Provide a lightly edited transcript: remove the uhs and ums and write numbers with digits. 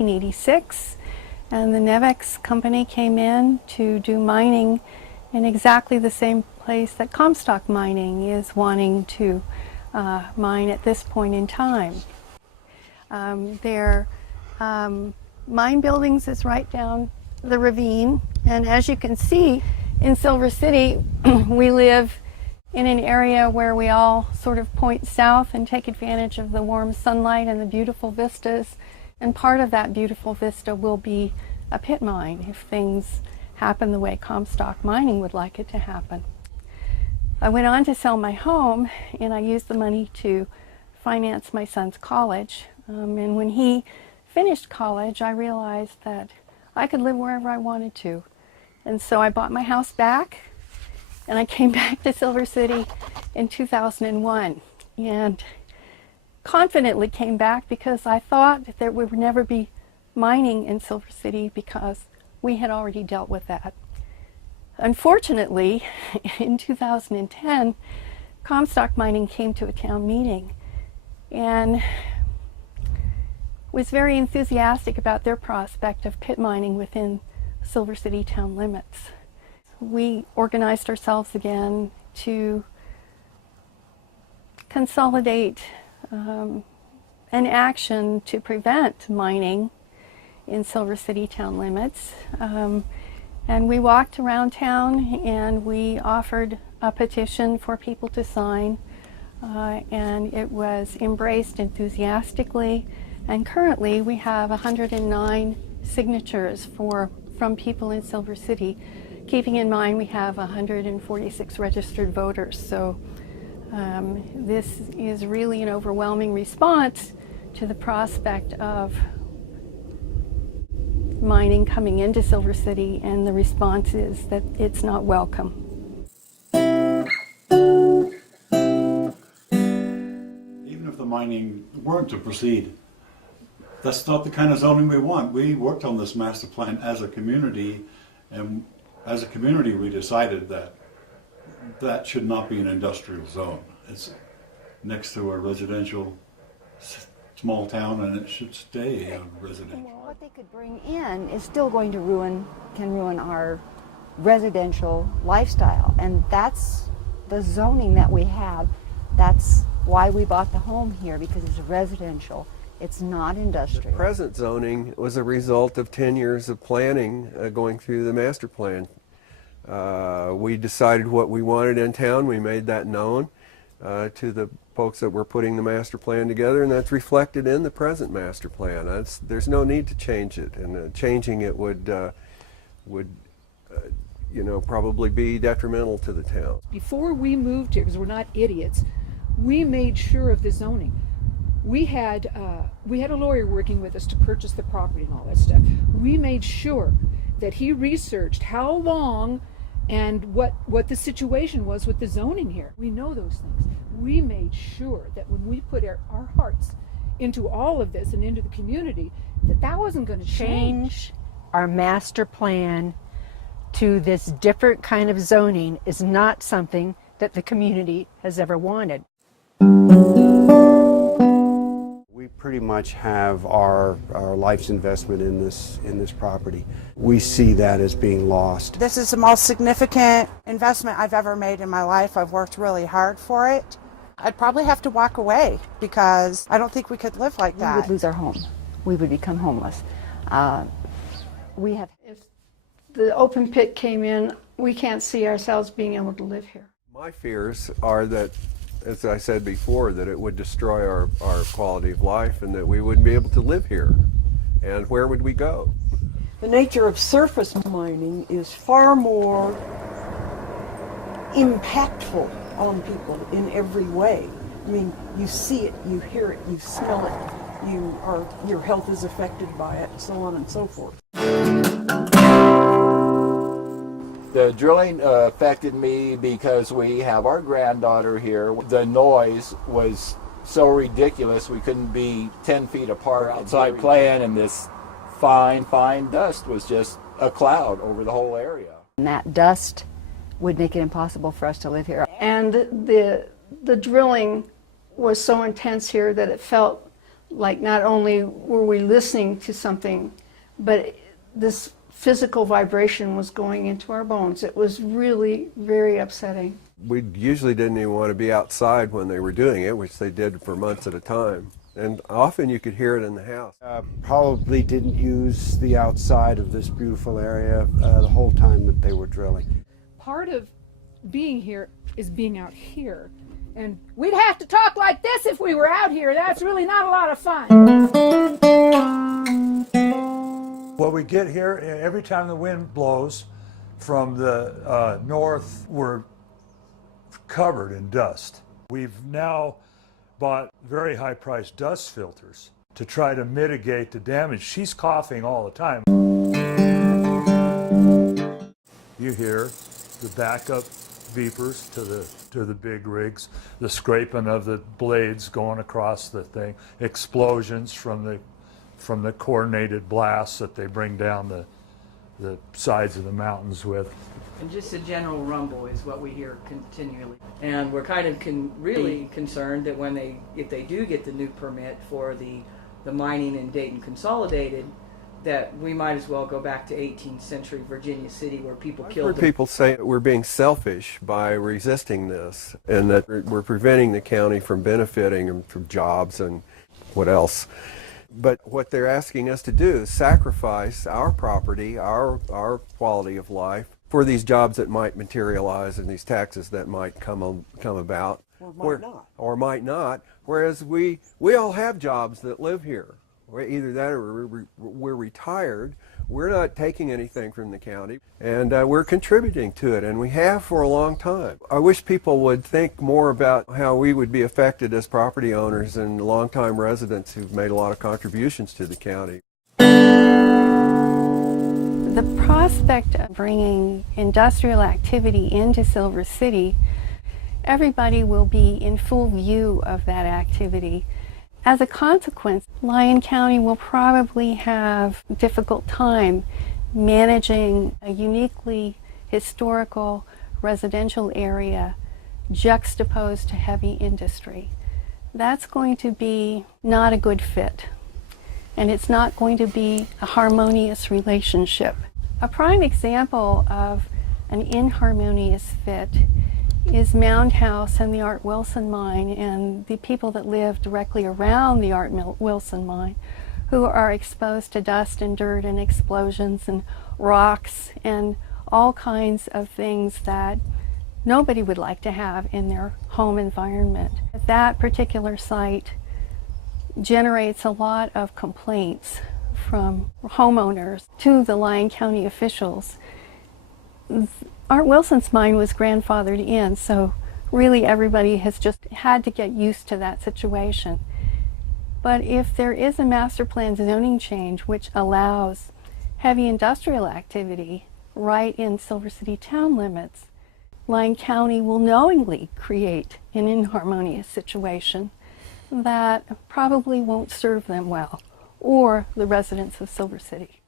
1986, and the Nevex company came in to do mining in exactly the same place that Comstock Mining is wanting to mine at this point in time. Their mine buildings is right down the ravine, and as you can see in Silver City we live in an area where we all sort of point south and take advantage of the warm sunlight and the beautiful vistas, and part of that beautiful vista will be a pit mine if things happen the way Comstock Mining would like it to happen. I went on to sell my home, and I used the money to finance my son's college. And when he finished college, I realized that I could live wherever I wanted to. And so I bought my house back, and I came back to Silver City in 2001. And confidently came back because I thought that there would never be mining in Silver City because we had already dealt with that. Unfortunately, in 2010, Comstock Mining came to a town meeting and was very enthusiastic about their prospect of pit mining within Silver City town limits. We organized ourselves again to consolidate an action to prevent mining in Silver City town limits. And we walked around town and we offered a petition for people to sign, and it was embraced enthusiastically. And currently we have 109 signatures from people in Silver City, keeping in mind we have 146 registered voters. So this is really an overwhelming response to the prospect of mining coming into Silver City, and the response is that it's not welcome. Even if the mining weren't to proceed, that's not the kind of zoning we want. We worked on this master plan as a community, and as a community we decided that that should not be an industrial zone. It's next to a residential small town, and it should stay residential. What they could bring in is still going to can ruin our residential lifestyle, and that's the zoning that we have. That's why we bought the home here, because it's residential. It's not industrial. The present zoning was a result of 10 years of planning going through the master plan. We decided what we wanted in town. We made that known to the folks that were putting the master plan together, and that's reflected in the present master plan. There's no need to change it, and changing it would probably be detrimental to the town. Before we moved here, because we're not idiots, we made sure of the zoning. We had a lawyer working with us to purchase the property and all that stuff. We made sure that he researched how long and what the situation was with the zoning here. We know those things. We made sure that when we put our hearts into all of this and into the community, that wasn't going to change. Our master plan to this different kind of zoning is not something that the community has ever wanted. We pretty much have our life's investment in this property. We see that as being lost. This is the most significant investment I've ever made in my life. I've worked really hard for it. I'd probably have to walk away because I don't think we could live like that. We would lose our home. We would become homeless. If the open pit came in, we can't see ourselves being able to live here. My fears are that, as I said before, that it would destroy our quality of life and that we wouldn't be able to live here. And where would we go? The nature of surface mining is far more impactful on people in every way. I mean, you see it, you hear it, you smell it, your health is affected by it, and so on and so forth. The drilling affected me because we have our granddaughter here. The noise was so ridiculous we couldn't be 10 feet apart outside playing, and this fine dust was just a cloud over the whole area. And that dust would make it impossible for us to live here. And the drilling was so intense here that it felt like not only were we listening to something, but this physical vibration was going into our bones. It was really very upsetting. We usually didn't even want to be outside when they were doing it, which they did for months at a time. And often you could hear it in the house. Probably didn't use the outside of this beautiful area the whole time that they were drilling. Part of being here is being out here. And we'd have to talk like this if we were out here. That's really not a lot of fun. What we get here, every time the wind blows from the north, we're covered in dust. We've now bought very high-priced dust filters to try to mitigate the damage. She's coughing all the time. You hear the backup beepers to the big rigs, the scraping of the blades going across the thing, explosions from the coordinated blasts that they bring down the sides of the mountains with. And just a general rumble is what we hear continually. And we're kind of really concerned that if they do get the new permit for the mining in Dayton Consolidated, that we might as well go back to 18th century Virginia City where people killed them. People say we're being selfish by resisting this, and that we're preventing the county from benefiting from jobs and what else. But what they're asking us to do is sacrifice our property, our quality of life, for these jobs that might materialize and these taxes that might come about. Or might not. Whereas we all have jobs that live here. Either that or we're retired. We're not taking anything from the county, and we're contributing to it, and we have for a long time. I wish people would think more about how we would be affected as property owners and longtime residents who've made a lot of contributions to the county. The prospect of bringing industrial activity into Silver City, everybody will be in full view of that activity. As a consequence, Lyon County will probably have a difficult time managing a uniquely historical residential area juxtaposed to heavy industry. That's going to be not a good fit, and it's not going to be a harmonious relationship. A prime example of an inharmonious fit is Mound House and the Art Wilson mine, and the people that live directly around the Art Wilson mine, who are exposed to dust and dirt and explosions and rocks and all kinds of things that nobody would like to have in their home environment. That particular site generates a lot of complaints from homeowners to the Lyon County officials. Art Wilson's mine was grandfathered in, so really everybody has just had to get used to that situation. But if there is a master plan zoning change which allows heavy industrial activity right in Silver City town limits, Lyon County will knowingly create an inharmonious situation that probably won't serve them well, or the residents of Silver City.